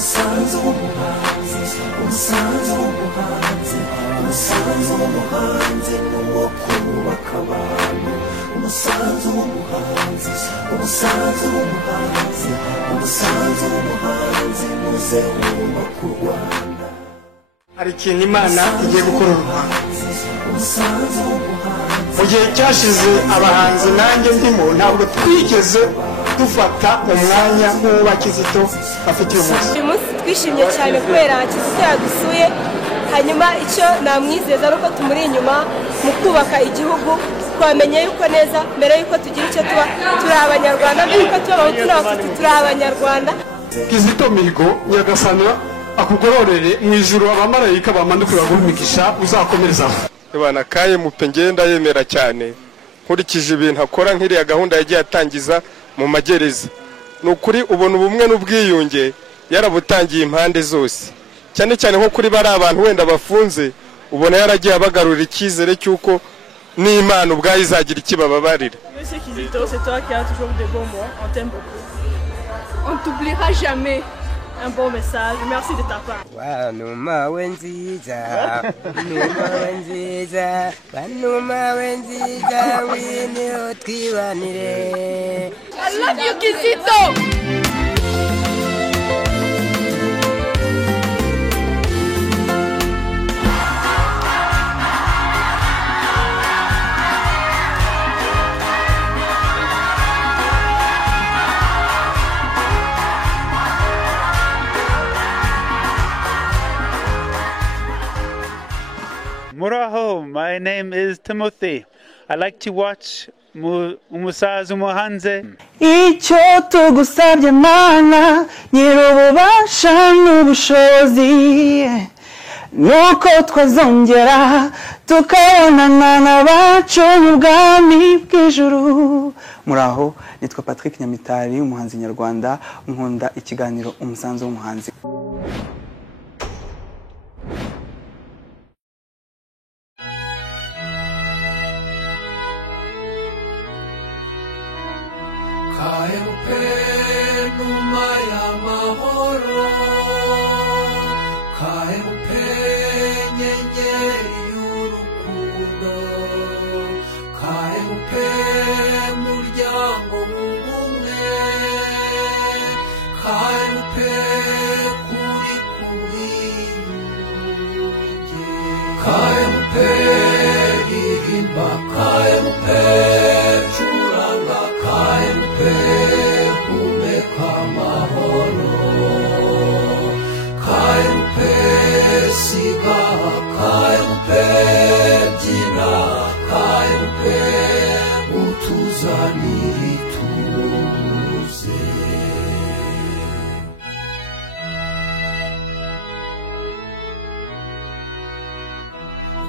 umusanzu w'umuhanzi, umusanzu w'umuhanzi, umusanzu w'umuhanzi ni uwo kubaka abantu. Umusanzu w'umuhanzi, umusanzu w'umuhanzi, umusanzu w'umuhanzi muze wubaka u Rwanda. Hari ikintu Imana igiye gukora u Rwanda. Mu gihe cyashize abahanzi nanjye ndimo ntabwo twigeze dufata umwanya nk'uwa Kizito afite uyu munsi. Uyu munsi twishimye cyane kubera Kizito yadusuye, hanyuma icyo namwizeza nuko tumuri inyuma mu kubaka igihugu, twamenye yuko neza mbere yuko tugira icyo tuba turi abanyarwanda, mbere yuko tuba abahutu n'abatutsi turi abanyarwanda. Kizito Mihigo Nyagasani akugororere mu ijuru, abamarayika bamanuke bagumigisha uzakomerezaho. Ibana kaye mupe ngenda yemera cyane nkurikije ibintu akora nk'iriya gahunda yagiye atangiza mu magereza. Nukuri ubona ubumwe n'ubwiyunge yarabutangiye impande zose, cyane cyane nko kuri bari abantu wenda bafunze, ubona yaragiye abagarura icyizere cy'uko n'Imana ubwayo izagira ikibababarira. Monsieur Kizito, c'est toi qui as toujours de bons mots, on t'aime beaucoup. On t'oubliera jamais. Un bon message, merci de ta part. Banuma wenziza, banuma wenziza, banuma wenziza, wini otwibanire. I love you, Kizito! Muraho, my name is Timothy. I like to watch Umusaza Umuhanzi. Icyo tugusabye Mana nyir'ububasha n'ubushobozi, nuko twazongera tukabonana n'abacu mu bwami bw'ijuru. Muraho, nitwa Patrick Nyamitari, umuhanzi nyarwanda, nkunda ikiganiro Umusanzu w'umuhanzi. KMP numa y'amahoro, KMP nyenyeri y'urukundo, KMP muryango w'ubumwe, KMP kuri kubwiyunge, KMP ririmba, KMP curanga, KMP humeka amahoro, KMP siga, KMP byina, KMP utuzanira ituze.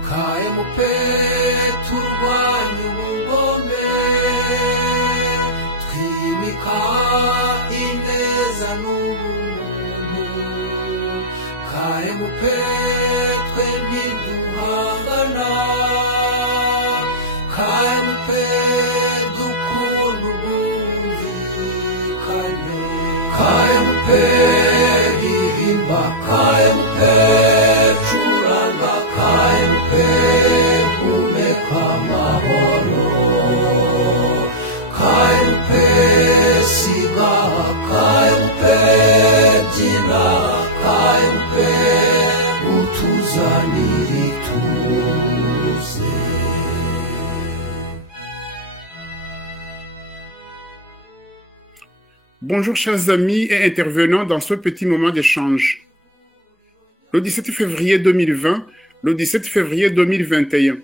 KMP turwanya ubugome, twimika ineza n'ubuntu, KMP twe ntiduhangana, KMP dukunda ubwumvikane, KMP ririmba, KMP curanga, KMP humeka amahoro, KMP siga, KMP byina, KMP utuzanira ituze. Bonjour chers amis et intervenants dans ce petit moment d'échange. Le 17 février 2020, le 17 février 2021,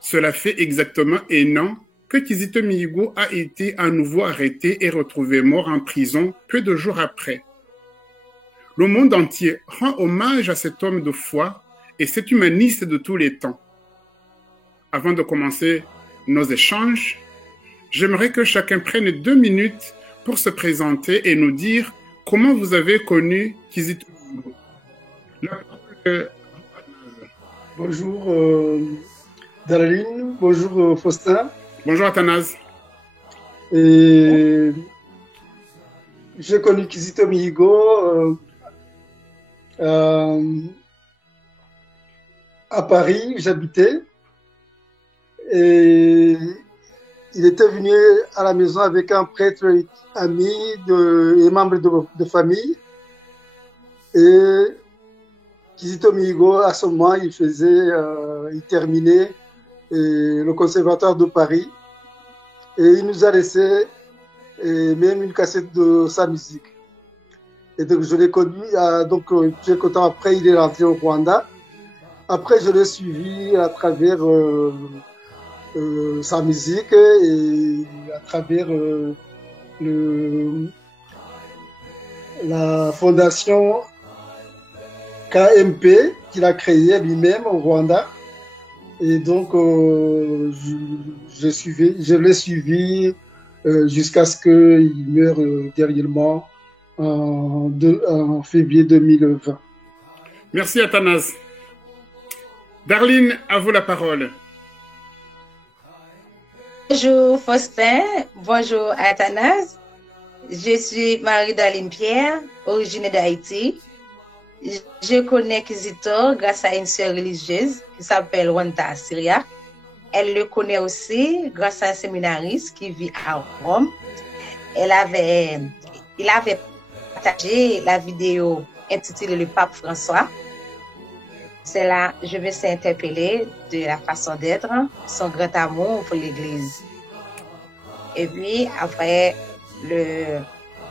cela fait exactement un an que Kizito Mihigo a été à nouveau arrêté et retrouvé mort en prison peu de jours après. Le monde entier rend hommage à cet homme de foi et cet humaniste de tous les temps. Avant de commencer nos échanges, j'aimerais que chacun prenne 2 minutes pour se présenter et nous dire comment vous avez connu Kizito Mihigo. La parole. Bonjour Daraline, bonjour Faustin. Bonjour Athanase. Et j'ai connu Kizito Mihigo À Paris, j'habitais. Et il était venu à la maison avec un prêtre ami et membre de famille. Et Kizito Mihigo, à ce moment, il terminait le conservatoire de Paris. Et il nous a laissé même une cassette de sa musique. Et donc, je l'ai connu, quelques temps après, il est rentré au Rwanda. Après, je l'ai suivi à travers sa musique et à travers la fondation KMP qu'il a créée lui-même au Rwanda. Et donc, je l'ai suivi jusqu'à ce qu'il meure dernièrement en février 2020. Merci Athanase. Darline, à vous la parole. Bonjour Faustin, bonjour Athanase. Je suis Marie-Darline Pierre, originaire d'Haïti. Je connais Kizito grâce à une sœur religieuse qui s'appelle Wanda Syria. Elle le connaît aussi grâce à un séminariste qui vit à Rome. Il avait partagé la vidéo intitulée Le Pape François. C'est là je me suis interpellée de la façon d'être, son grand amour pour l'Église. Et puis, après le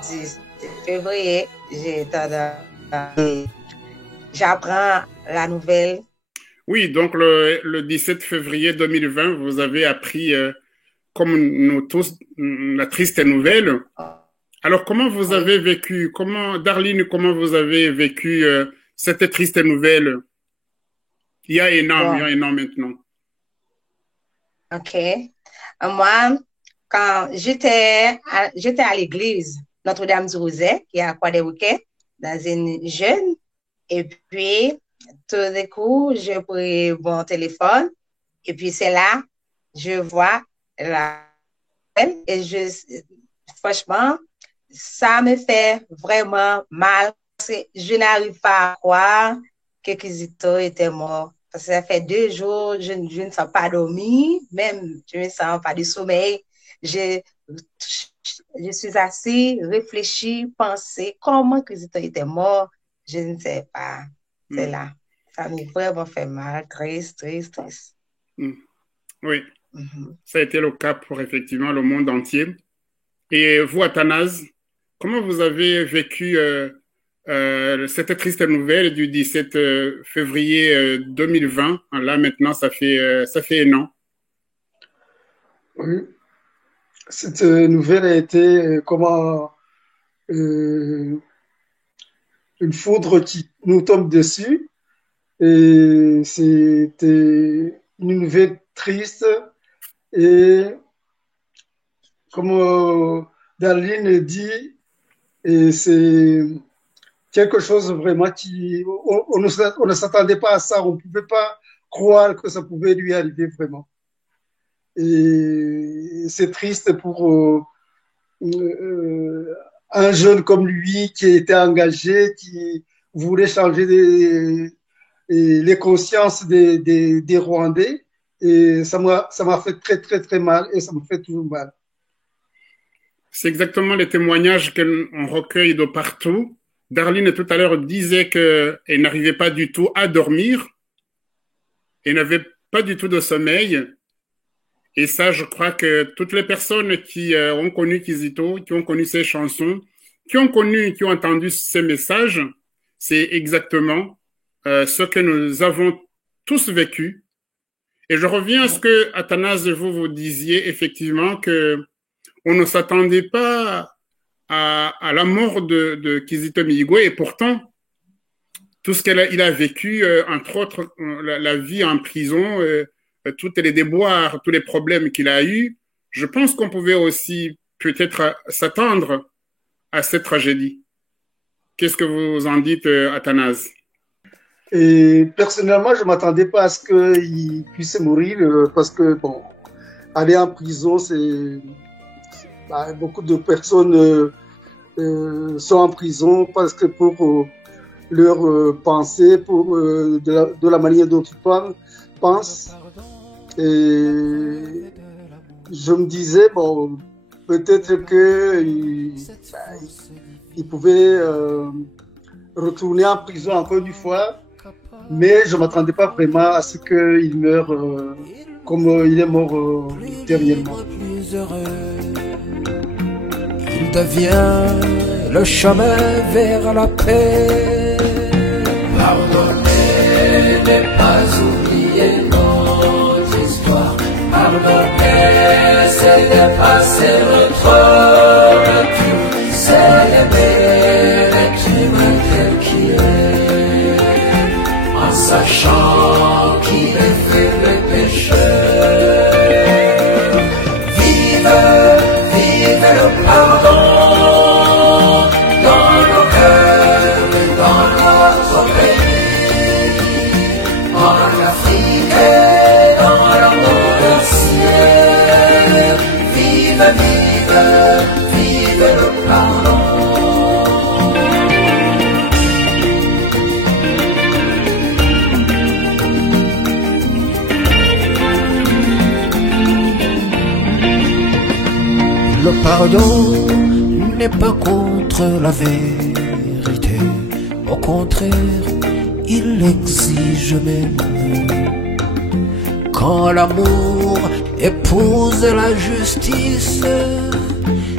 10 février, j'apprends la nouvelle. Oui, donc le 17 février 2020, vous avez appris, comme nous tous, la triste nouvelle. Alors, comment vous avez vécu, Darline, comment vous avez vécu cette triste nouvelle? Il y a un an maintenant. OK. Moi, quand j'étais à l'église Notre-Dame du Roset, qui est à Croix-des-Bouquets, dans une jeune, et puis, tout d'un coup, je prends mon téléphone, et puis c'est là, je vois et franchement, ça me fait vraiment mal, parce que je n'arrive pas à croire que Kizito était mort. Parce que ça fait 2 jours, je ne sens pas dormir, même je ne sens pas de sommeil. Je suis assis, réfléchi, pensé comment Kizito était mort. Je ne sais pas. C'est là. Ça m'a vraiment fait mal, triste. Oui, ça a été le cas pour effectivement le monde entier. Et vous, Athanase, comment vous avez vécu cette triste nouvelle du 17 février 2020? Là, maintenant, ça fait 1 an. Oui. Cette nouvelle a été une foudre qui nous tombe dessus. Et c'était une nouvelle triste. Et comme Darline dit, et c'est quelque chose vraiment on ne s'attendait pas à ça, on ne pouvait pas croire que ça pouvait lui arriver vraiment. Et c'est triste pour un jeune comme lui qui était engagé, qui voulait changer les consciences des Rwandais. Et ça m'a fait très, très, très mal et ça me fait toujours mal. C'est exactement les témoignages qu'on recueille de partout. Darline, tout à l'heure, disait qu'elle n'arrivait pas du tout à dormir. Elle n'avait pas du tout de sommeil. Et ça, je crois que toutes les personnes qui ont connu Kizito, qui ont connu ses chansons, qui ont entendu ses messages, c'est exactement ce que nous avons tous vécu. Et je reviens à ce que, Athanase, vous disiez effectivement que on ne s'attendait pas à la mort de Kizito Mihigo, et pourtant, tout ce qu'il a vécu, entre autres, la vie en prison, tous les déboires, tous les problèmes qu'il a eus, je pense qu'on pouvait aussi peut-être s'attendre à cette tragédie. Qu'est-ce que vous en dites, Athanase? Et personnellement, je ne m'attendais pas à ce qu'il puisse mourir parce que, bon, aller en prison, beaucoup de personnes sont en prison parce que pour leurs pensées, de la manière dont ils pensent. Et je me disais, bon, peut-être qu'ils pouvaient retourner en prison encore une fois, mais je ne m'attendais pas vraiment à ce qu'il meure comme il est mort dernièrement. Plus heureux, il devient le chemin vers la paix. Pardonner n'est pas oublier notre histoire. Pardonner, c'est dépasser notre nature. C'est l'aimer l'être humain tel qu'il est, en sachant qu'il est faible et pécheur. Vive le pardon dans nos cœurs et dans notre pays, en Afrique et dans le monde entier. Vive le pardon. Le pardon n'est pas contre la vérité, au contraire, il l'exige même. Quand l'amour épouse la justice,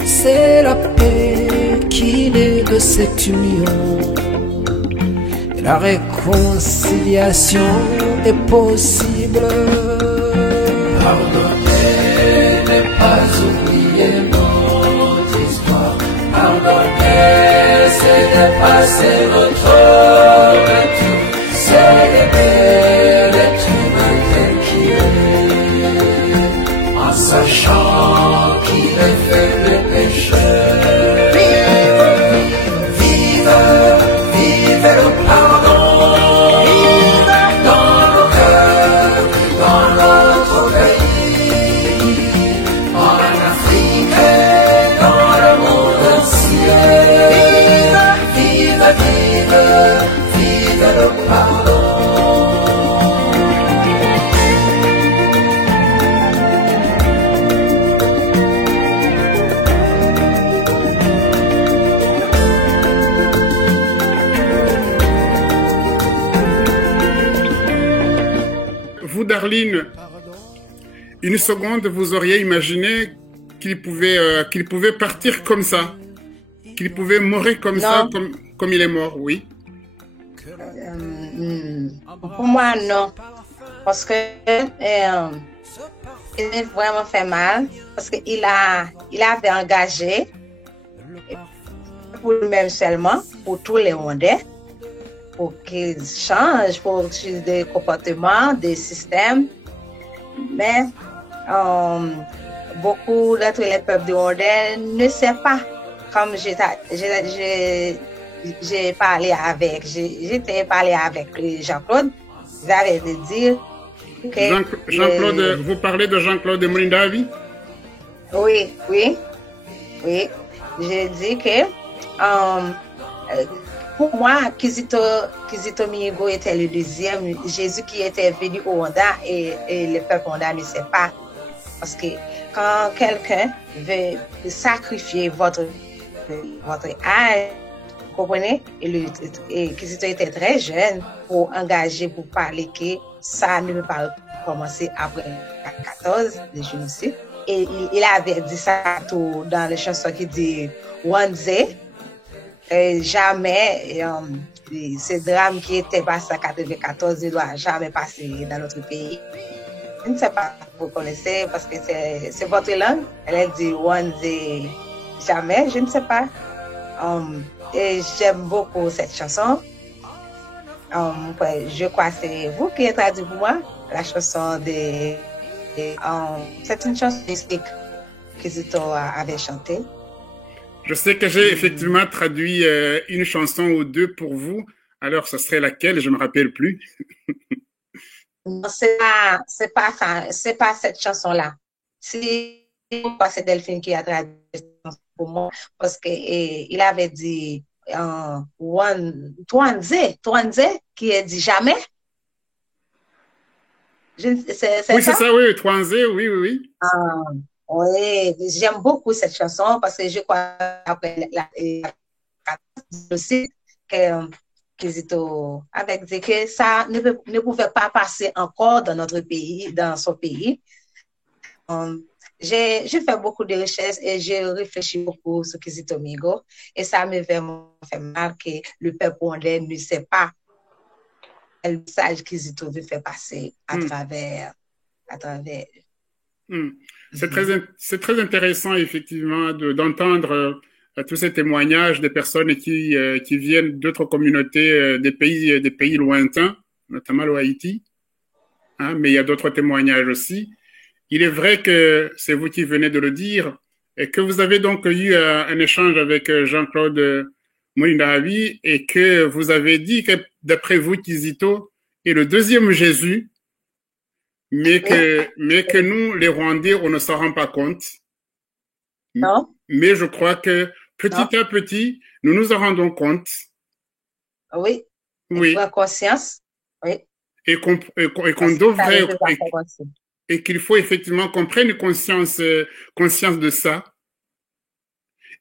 c'est la paix qui naît de cette union. Et la réconciliation est possible. Pardonner n'est pas oublier notre histoire. Pardonner, c'est dépasser notre nature. C'est aimer l'être humain tel qu'il est, en sachant qu'il est faible et pécheur. Vive le pardon dans nos cœurs, dans notre pays, en Afrique et dans le monde entier. Vive le pardon. Vous, Darline, une seconde, vous auriez imaginé qu'il pouvait partir comme ça, qu'il pouvait mourir comme ça, comme il est mort, oui? Pour moi, non. Parce que il a vraiment fait mal. Parce qu'il avait engagé, pour lui-même seulement, pour tous les Rwandais, pour qu'ils changent, pour des comportements, des systèmes. Mais beaucoup d'entre les peuples du Rwandais ne savent pas. Comme j'ai parlé avec Jean-Claude, vous avez dit que... Jean-Claude, vous parlez de Jean-Claude Mourindavi? Oui. J'ai dit que pour moi, Kizito Mihigo était le deuxième Jésus qui était venu au Rwanda et le peuple rwandais ne sait pas. Parce que quand quelqu'un veut sacrifier votre âge, vous comprenez, et Kizito était très jeune pour engager, pour parler que ça ne peut pas commencer après 14 de génocide. Et il avait dit ça tout dans les chansons qui dit Wanze, jamais ce drame qui était passé en 94 ne doit jamais passer dans notre pays. Je ne sais pas si vous connaissez parce que c'est votre langue. Elle a dit Wanze, jamais, je ne sais pas. Et j'aime beaucoup cette chanson. Je crois que c'est vous qui avez traduit pour moi la chanson c'est une chanson mystique que Kizito avait chantée. Je sais que j'ai effectivement traduit une chanson ou deux pour vous. Alors, ce serait laquelle? Je ne me rappelle plus. Non, c'est pas cette chanson-là. C'est Delphine qui a traduit pour moi parce que il avait dit Twanze, qui a dit jamais. Oui, c'est ça, oui, Twanze, oui, oui, oui. Oui, j'aime beaucoup cette chanson parce que je crois qu'après aussi que Kizito avait dit que ça ne pouvait pas passer encore dans notre pays, dans son pays. J'ai fait beaucoup de recherches et j'ai réfléchi beaucoup sur Kizito Mihigo et ça me fait mal que le peuple rwandais ne sait pas le message que Kizito veut faire passer à travers. C'est très intéressant, effectivement, d'entendre tous ces témoignages des personnes qui viennent d'autres communautés, des pays lointains, notamment le Haïti. Hein, mais il y a d'autres témoignages aussi. Il est vrai que c'est vous qui venez de le dire et que vous avez donc eu un échange avec Jean-Claude Moulindahabi et que vous avez dit que d'après vous, Kizito est le deuxième Jésus, mais que nous, les Rwandais, on ne s'en rend pas compte. Non. Mais je crois que petit à petit, nous nous en rendons compte. Oui. Oui. Conscience. Oui. Et qu'on devrait, et qu'il faut effectivement qu'on prenne conscience de ça.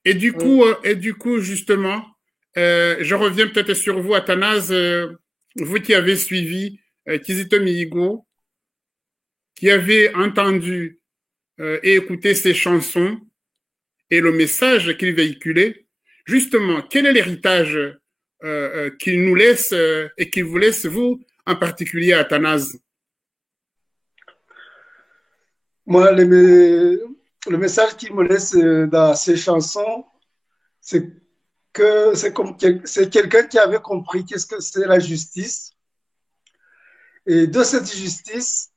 Et du coup, justement, je reviens peut-être sur vous, Athanase, vous qui avez suivi Kizito Mihigo, qui avez entendu et écouté ses chansons et le message qu'il véhiculait. Justement, quel est l'héritage qu'il nous laisse et qu'il vous laisse, vous, en particulier, Athanase? Moi, le message qu'il me laisse dans ces chansons, c'est que c'est quelqu'un qui avait compris qu'est-ce que c'est la justice. Et de cette justice,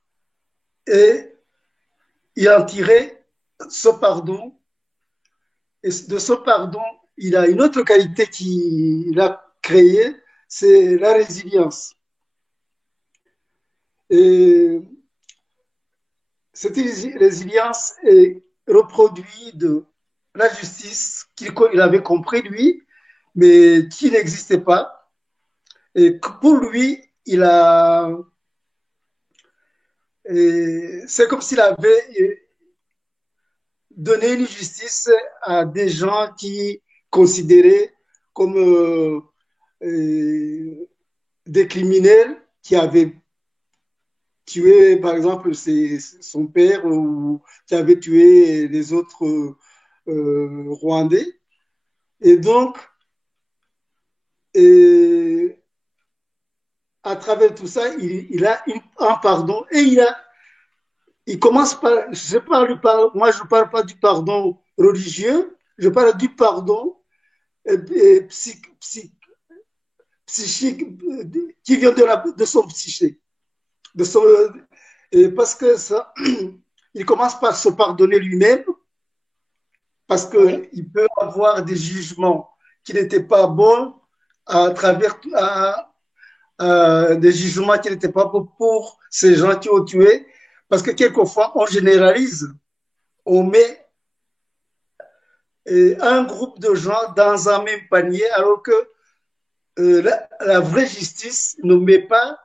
il a tiré ce pardon. Et de ce pardon, il a une autre qualité qu'il a créée, c'est la résilience. Et cette résilience est reproduite de la justice qu'il avait compris lui, mais qui n'existait pas. Et pour lui, c'est comme s'il avait donné une justice à des gens qui considéraient comme des criminels qui avaient tué, par exemple, son père ou qui avait tué les autres Rwandais. Et donc, à travers tout ça, il a un pardon et il commence par, moi je ne parle pas du pardon religieux, je parle du pardon psychique qui vient de son psyché. Parce que ça, il commence par se pardonner lui-même, parce qu'il peut avoir des jugements qui n'étaient pas bons à travers des jugements qui n'étaient pas bons pour ces gens qui ont tué, parce que quelquefois on généralise, on met un groupe de gens dans un même panier, alors que la vraie justice ne met pas,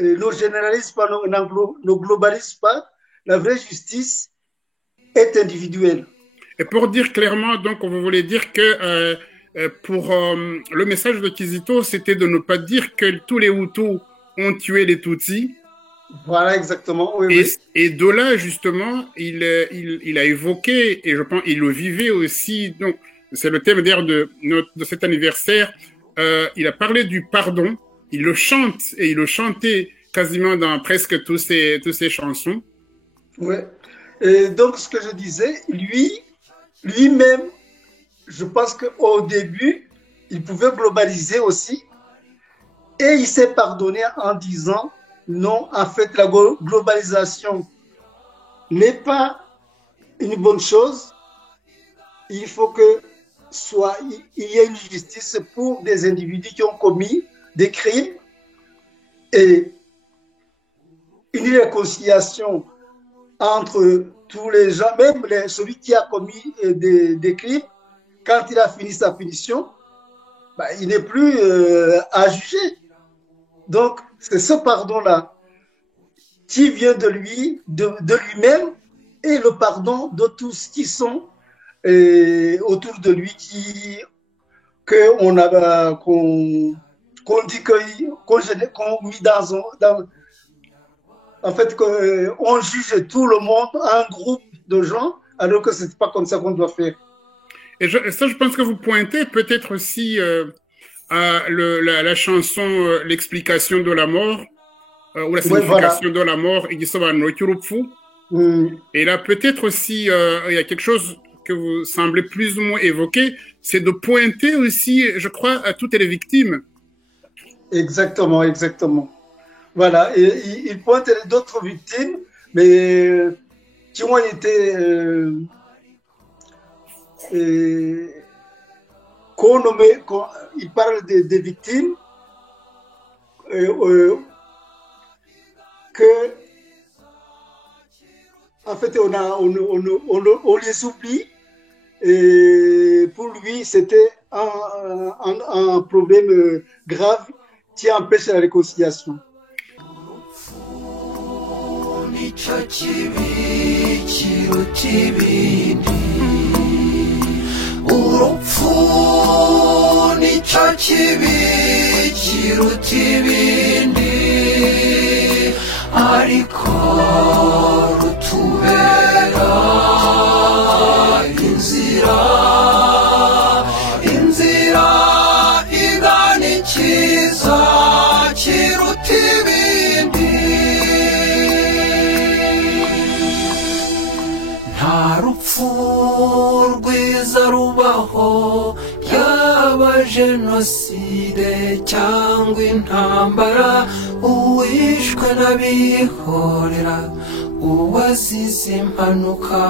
ne généralise pas, ne globalise pas. La vraie justice est individuelle. Et pour dire clairement, donc, vous voulez dire que pour le message de Kizito, c'était de ne pas dire que tous les Hutus ont tué les Tutsis. Voilà, exactement. Oui, et de là, justement, il a évoqué, et je pense il le vivait aussi, donc c'est le thème d'ailleurs de cet anniversaire, il a parlé du pardon, il le chante, et il le chantait quasiment dans presque toutes ses chansons. Oui, et donc ce que je disais, lui-même, je pense qu'au début, il pouvait globaliser aussi, et il s'est pardonné en disant non, en fait, la globalisation n'est pas une bonne chose. Il faut que il y ait une justice pour des individus qui ont commis des crimes et une réconciliation entre tous les gens, même celui qui a commis des crimes, quand il a fini sa punition, il n'est plus à juger. Donc, c'est ce pardon-là qui vient de lui, de lui-même, et le pardon de tous qui sont autour de lui, qu'on dit qu'on met dans en fait, qu'on juge tout le monde, un groupe de gens, alors que ce n'est pas comme ça qu'on doit faire. Et ça, je pense que vous pointez peut-être aussi à la chanson L'explication de la mort, ou la signification de la mort, et là, peut-être aussi, il y a quelque chose que vous semblez plus ou moins évoquer, c'est de pointer aussi, je crois, à toutes les victimes. Exactement, exactement. Voilà, et il pointe d'autres victimes, mais qui ont été il parle des victimes que, en fait, on les oublie, et pour lui, c'était un problème grave qui empêche la réconciliation. nicyo kibi kiruta ibindi urupfu nicyo kibi kiruta ibindi ariko rutubera inzira igana ikiza kiruta ibindi nta rupfu rwiza rubaho yaba jenoside cyangwa intambara uwishwe n'abihorera uwazize impanuka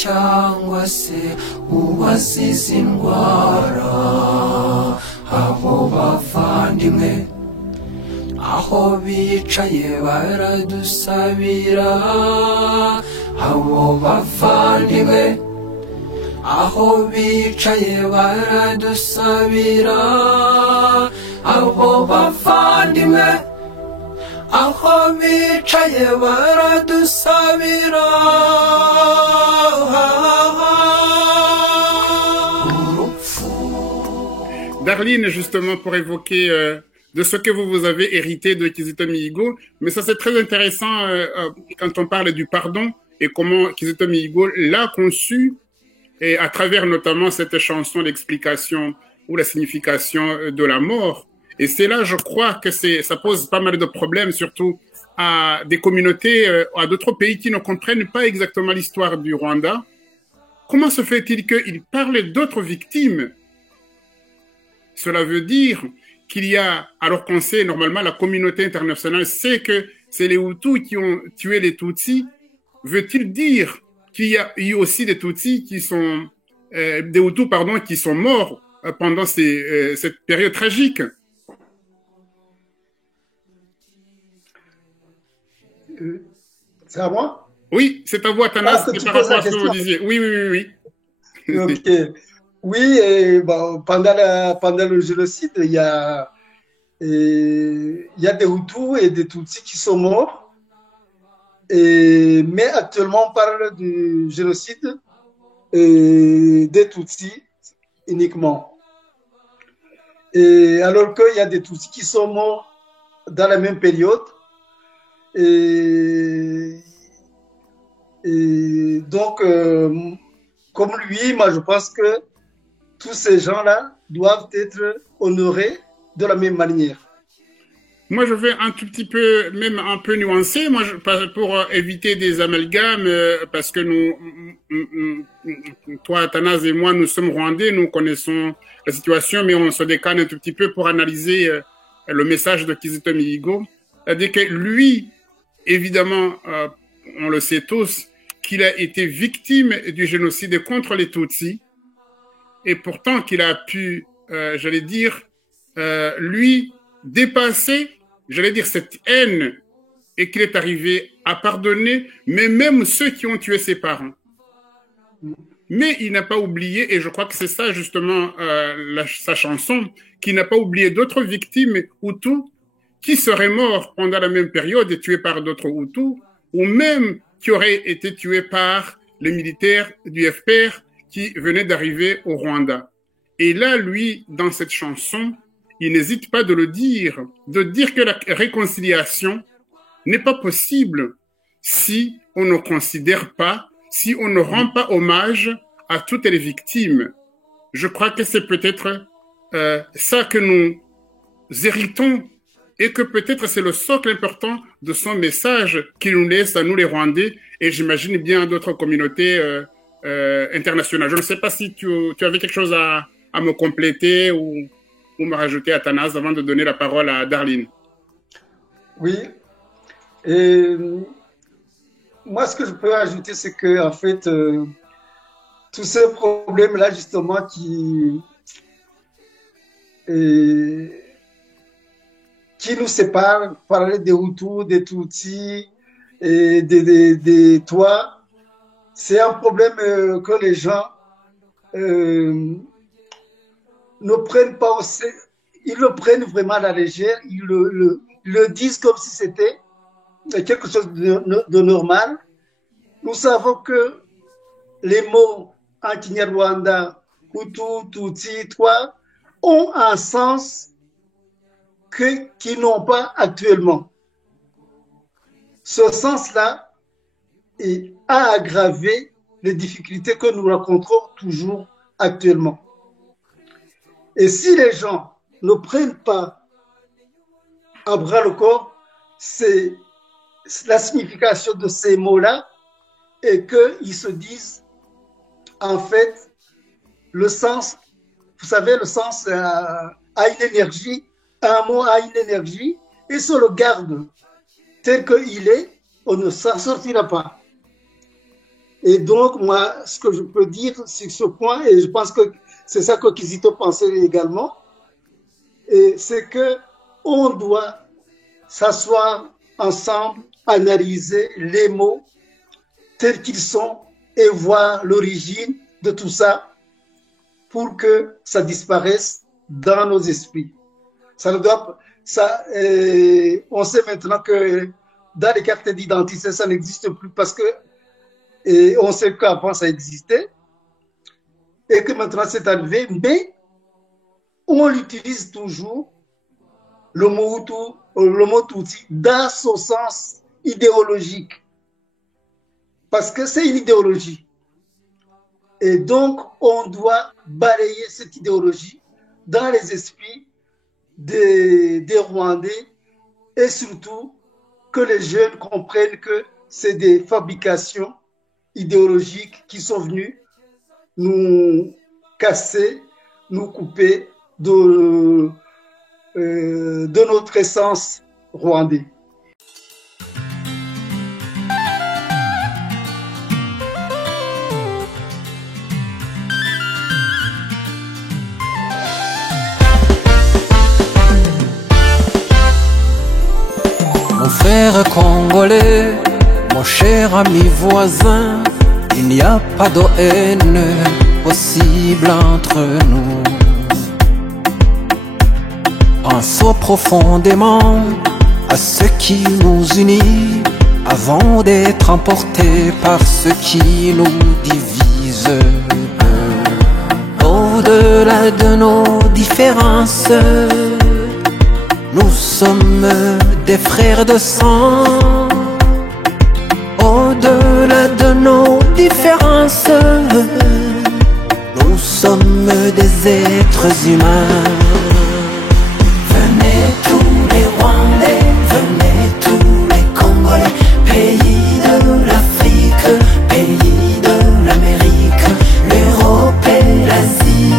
cyangwa se uwazize indwara abo bavandimwe aho bicaye baradusabira abo bavandimwe aho bicaye baradusabira abo bavandimwe aho bicaye baradusabira Darline, justement, pour évoquer de ce que vous avez hérité de Kizito Mihigo, mais ça c'est très intéressant quand on parle du pardon et comment Kizito Mihigo l'a conçu, et à travers notamment cette chanson d'explication ou la signification de la mort. Et c'est là, je crois, que ça pose pas mal de problèmes, surtout à des communautés, à d'autres pays qui ne comprennent pas exactement l'histoire du Rwanda. Comment se fait-il qu'ils parlent d'autres victimes? Cela veut dire qu'il y a, alors qu'on sait normalement, la communauté internationale sait que c'est les Hutus qui ont tué les Tutsis. Veut-il dire qu'il y a eu aussi des Tutsis qui sont, des Hutus, pardon, qui sont morts pendant cette période tragique? C'est à moi? Oui, c'est à vous, Athanas, c'est par rapport à ce que vous disiez. Oui, oui, oui, oui. Ok. Oui, et bon, pendant le génocide, il y a des Hutus et des Tutsis qui sont morts. Mais actuellement, on parle du génocide des Tutsis uniquement. Et alors qu'il y a des Tutsis qui sont morts dans la même période. Et donc, comme lui, moi je pense que tous ces gens-là doivent être honorés de la même manière. Moi, je vais un tout petit peu, même un peu nuancer, moi, pour éviter des amalgames, parce que toi, Athanas et moi, nous sommes Rwandais, nous connaissons la situation, mais on se décale un tout petit peu pour analyser le message de Kizito Mihigo. C'est-à-dire que lui, évidemment, on le sait tous, qu'il a été victime du génocide contre les Tutsis, et pourtant qu'il a pu, j'allais dire, lui dépasser, j'allais dire, cette haine, et qu'il est arrivé à pardonner, mais même ceux qui ont tué ses parents. Mais il n'a pas oublié, et je crois que c'est ça justement sa chanson, qu'il n'a pas oublié d'autres victimes Hutus qui seraient morts pendant la même période et tués par d'autres Hutus, ou même qui auraient été tués par les militaires du FPR qui venaient d'arriver au Rwanda. Et là, lui, dans cette chanson, il n'hésite pas de le dire, que la réconciliation n'est pas possible si on ne considère pas, si on ne rend pas hommage à toutes les victimes. Je crois que c'est peut-être ça que nous héritons et que peut-être c'est le socle important de son message qu'il nous laisse à nous les Rwandais et j'imagine bien d'autres communautés internationales. Je ne sais pas si tu avais quelque chose à me compléter ou me rajouter, Athanase, avant de donner la parole à Darline. Oui. Et moi, ce que je peux ajouter, c'est que en fait, tous ces problèmes-là, justement, qui nous séparent, parler des Hutus, des Tutsis et des Tois, c'est un problème que les gens ne prennent pas ils le prennent vraiment à la légère, ils le disent comme si c'était quelque chose de normal. Nous savons que les mots en Kinyarwanda, Hutu, Tutsi, Twa, ont un sens qu'ils n'ont pas actuellement. Ce sens-là a aggravé les difficultés que nous rencontrons toujours actuellement. Et si les gens ne prennent pas à bras le corps, c'est la signification de ces mots-là et qu'ils se disent, en fait, le sens, vous savez, le sens a une énergie, un mot a une énergie, et si on le garde tel qu'il est, on ne s'en sortira pas. Et donc, moi, ce que je peux dire sur ce point, et je pense que c'est ça que Kizito pensait également, c'est qu'on doit s'asseoir ensemble, analyser les mots tels qu'ils sont et voir l'origine de tout ça pour que ça disparaisse dans nos esprits. On sait maintenant que dans les cartes d'identité, ça n'existe plus parce que on sait qu'avant ça existait et que maintenant c'est arrivé, mais on l'utilise toujours, le mot Hutu, le mot Tutsi, dans son sens idéologique. Parce que c'est une idéologie. Et donc, on doit balayer cette idéologie dans les esprits des Rwandais et surtout que les jeunes comprennent que c'est des fabrications idéologiques qui sont venues nous casser, nous couper de notre essence rwandais. Mon frère congolais, mon cher ami voisin, il n'y a pas de haine possible entre nous. Pensons profondément à ce qui nous unit avant d'être emportés par ce qui nous divise. Au-delà de nos différences, nous sommes des frères de sang. Au-delà de nos différences, nous sommes des êtres humains. Venez tous les Rwandais, venez tous les Congolais, pays de l'Afrique, pays de l'Amérique, l'Europe et l'Asie.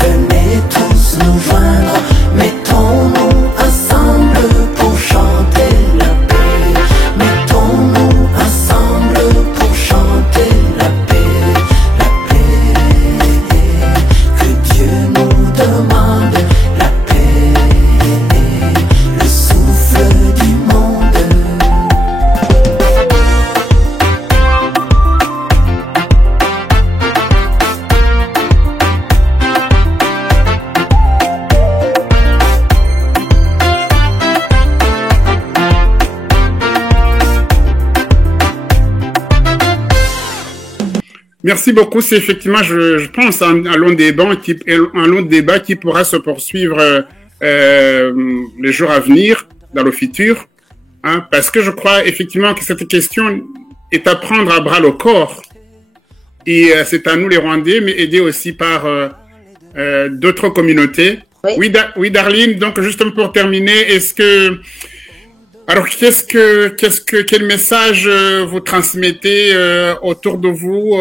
Venez tous nous joindre, mettons-nous ensemble pour chanter la paix. Mettons-nous ensemble pour chanter la paix, la paix. Que Dieu nous demande la paix, le souffle du monde. Merci beaucoup. C'est effectivement, je pense, un long débat qui pourra se poursuivre les jours à venir, dans le futur, hein, parce que je crois effectivement que cette question est à prendre à bras le corps. Et c'est à nous les Rwandais, mais aidés aussi par d'autres communautés. Oui, Darline, donc justement pour terminer, alors quel message vous transmettez autour de vous,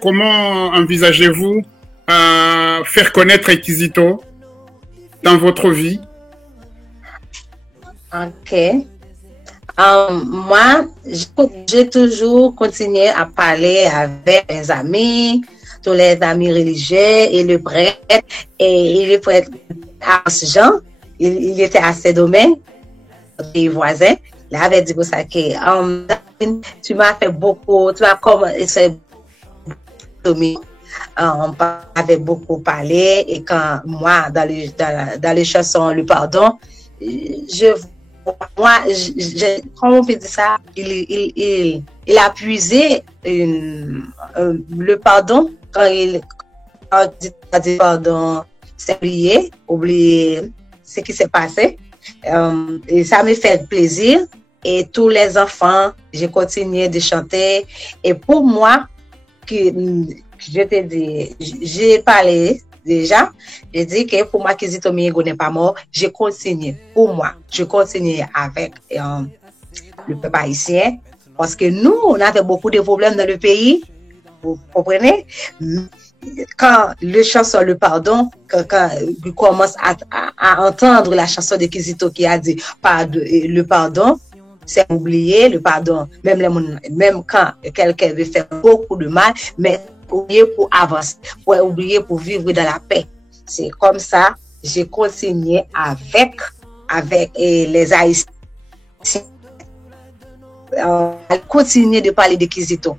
comment envisagez-vous faire connaître Kizito dans votre vie? Ok. Moi, j'ai toujours continué à parler avec mes amis, tous les amis religieux et le prêtre. Et le prêtre Jean, il était à ses domaines, des voisins. Il avait dit pour ça que tu m'as fait beaucoup, tu m'as commencé. On avait beaucoup parlé et quand moi, dans les chansons, le pardon, comment on peut dire ça, il a puisé le pardon quand il dit pardon, c'est oublier ce qui s'est passé. Et ça me fait plaisir. Et tous les enfants, j'ai continué de chanter. Et pour moi, je te dis, j'ai parlé déjà, j'ai dit que pour moi, Kizito Mihigo n'est pas mort. J'ai continué. Pour moi, je continue avec le peuple haïtien. Parce que nous, on avait beaucoup de problèmes dans le pays. Vous comprenez? Quand le chanson Le Pardon, quand il commence à entendre la chanson de Kizito qui a dit le pardon, c'est oublier le pardon. Même quand quelqu'un veut faire beaucoup de mal, mais oublier pour avancer, pour oublier pour vivre dans la paix. C'est comme ça, j'ai continué avec les Haïtiens. Continuer de parler de Kizito.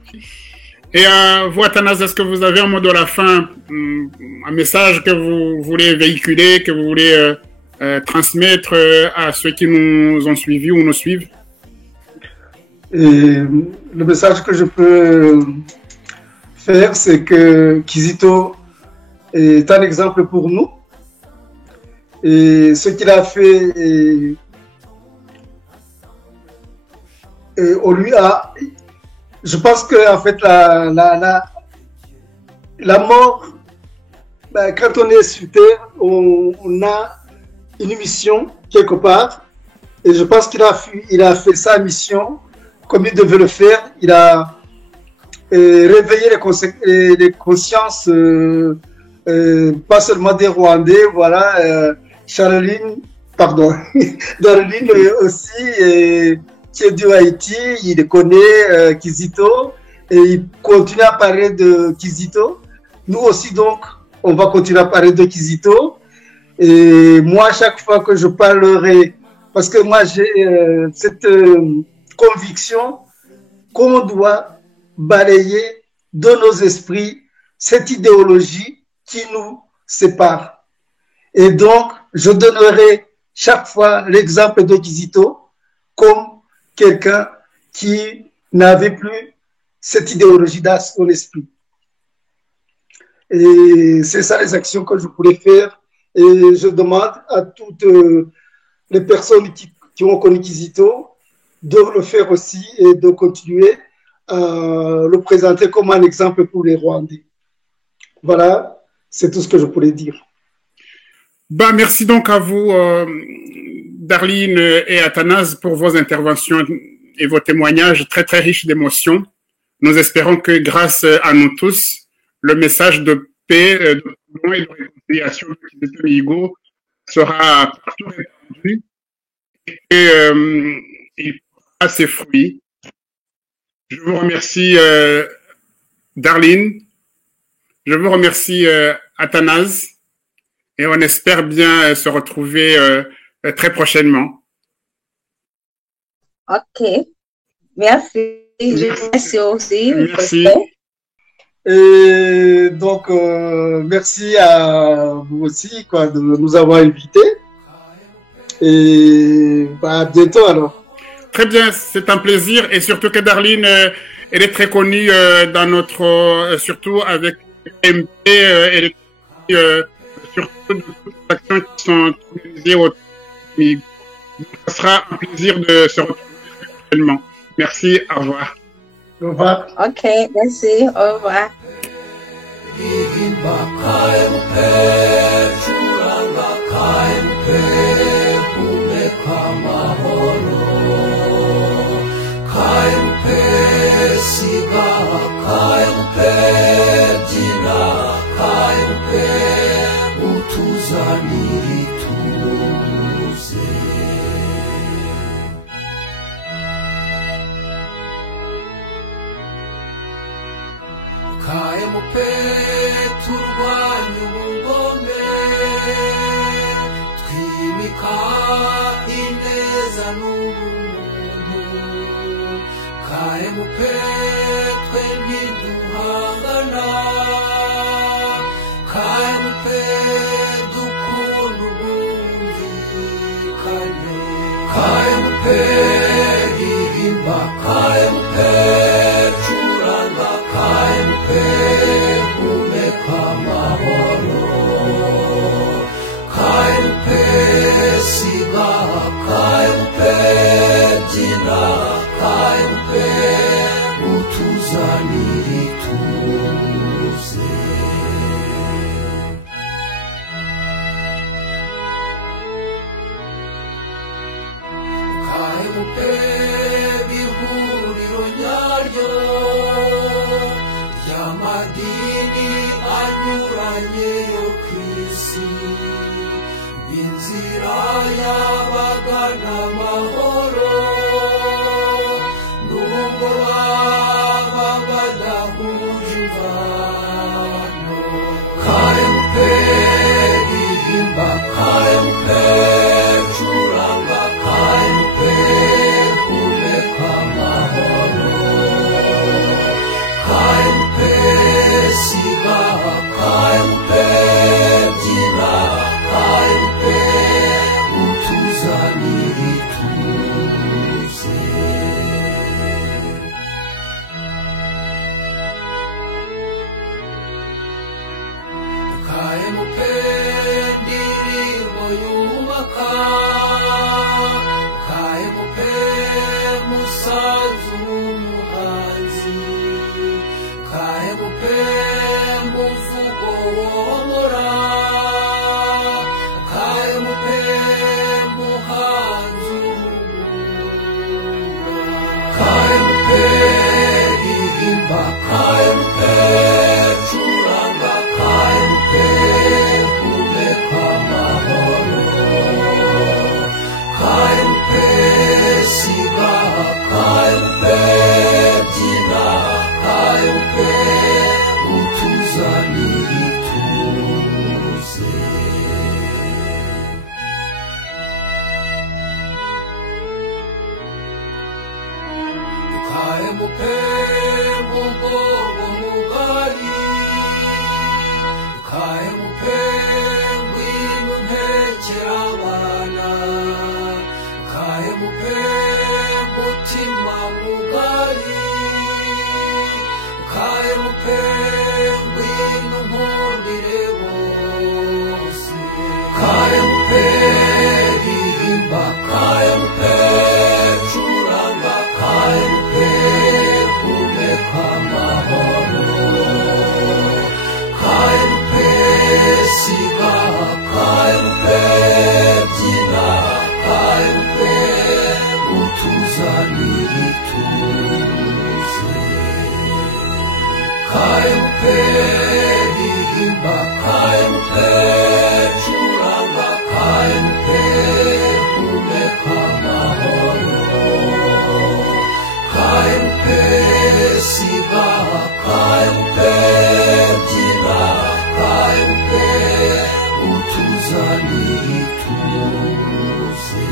Et vous, Athanase, est-ce que vous avez un mot de la fin, un message que vous voulez véhiculer, que vous voulez transmettre à ceux qui nous ont suivis ou nous suivent? Et le message que je peux faire, c'est que Kizito est un exemple pour nous. Et ce qu'il a fait, on lui a... Je pense que en fait la mort, quand on est sur Terre, on a une mission quelque part, et je pense qu'il a fait sa mission comme il devait le faire. Il a réveillé les consciences, pas seulement des Rwandais, voilà. Darline aussi. Qui est du Haïti, il connaît Kizito et il continue à parler de Kizito. Nous aussi, donc, on va continuer à parler de Kizito. Et moi, chaque fois que je parlerai, parce que moi, j'ai cette conviction qu'on doit balayer de nos esprits cette idéologie qui nous sépare. Et donc, je donnerai chaque fois l'exemple de Kizito comme quelqu'un qui n'avait plus cette idéologie dans son esprit. Et c'est ça les actions que je pourrais faire. Et je demande à toutes les personnes qui ont connu Kizito de le faire aussi et de continuer à le présenter comme un exemple pour les Rwandais. Voilà, c'est tout ce que je pourrais dire. Merci donc à vous, Darline et Athanase, pour vos interventions et vos témoignages très très riches d'émotions. Nous espérons que grâce à nous tous, le message de paix, de pardon et de réconciliation de Kizito Mihigo sera partout répandu et il portera ses fruits. Je vous remercie, Darline. Je vous remercie, Athanase. Et on espère bien se retrouver très prochainement. Ok. Merci. Je vous remercie aussi. Merci. Et donc, merci à vous aussi de nous avoir invités. Et à bientôt alors. Très bien, c'est un plaisir. Et surtout que Darline Elle est très connue dans notre, surtout avec MP, elle est connue surtout de toutes les actions qui sont organisées au Migo. Ce sera un plaisir de se retrouver prochainement. Merci, au revoir. Au revoir. Ok, merci, au revoir. KMP turwanya ubugome twimika ineza n'ubuntu KMP twe ntiduhangana KMP dukunda ubwumvikane KMP ririmba KMP curanga KMP humeka amahoro KMP siga KMP byina KMP utuzanira ituze KMP bihuriro nyaryo ry'amadini anyuranye yo ku isi inzira y'abagana amahoro nubwo baba badahuje imvano KMP ririmba KMP curanga KMP humeka amahoro KMP siga KMP byina KMP utuzanira ituze KMP ndirimbo yubaka KMP musanzu w'umuhanzi KMP muvugo womora KMP muhanzi KMP ririmba KMP curanga KMP humeka amahoro KMP siga KMP byina KMP utuzanira ituze KMP mugongo mugari KMP ngwino ntekera abana KMP mutima mugari KMP ngwino nkundire bose KMP ririmba KMP curanga KMP humeka amahoro KMP siga KMP byina KMP utuzanira ituze KMP ririmba KMP curanga KMP humeka amahoro KMP siga KMP byina KMP utuzanira ituze